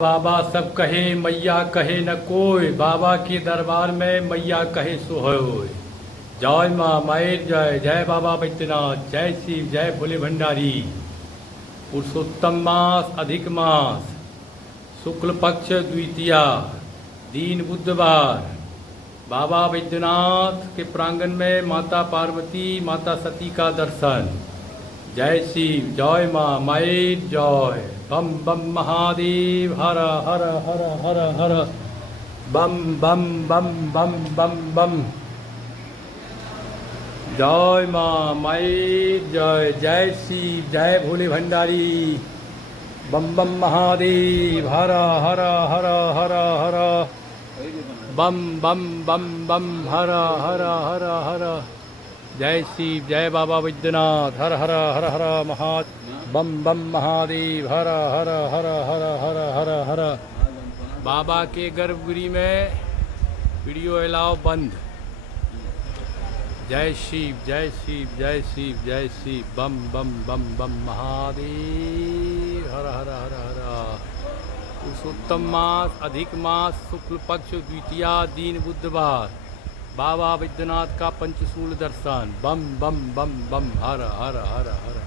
बाबा सब कहे मैया कहे न कोई, बाबा के दरबार में मैया कहे सो होय। जय माँ मायर जय, जय बाबा बैद्यनाथ, जय शिव, जय भोले भंडारी। पुरुषोत्तम मास अधिक मास, शुक्ल पक्ष द्वितीया, दीन बुधवार, बाबा बैद्यनाथ के प्रांगण में माता पार्वती माता सती का दर्शन। जय शिव, जय माँ मायर जय। बम बम महादेव हर हर हर हर हर, बम बम बम बम बम बम। जय माँ मायर जय, जय शिव, जय भोले भंडारी। बम बम महादेव हर हर हर हर हर, बम बम बम बम हर हर हर हर। जय शिव, जय बाबा बैद्यनाथ, हर हर हर हर महा, बम बम महादेव हर हर हर हर हर हर हर। बाबा के गर्भगृह में वीडियो अलाउ बंद। जय शिव, जय शिव, जय शिव, जय शिव, बम बम बम बम महादेव हर हर हर हर। पुरुषोत्तम मास अधिक मास, शुक्ल पक्ष द्वितीया, दीन बुधवार, बाबा बैद्यनाथ का पंचशूल दर्शन। बम बम बम बम हर हर हर हर।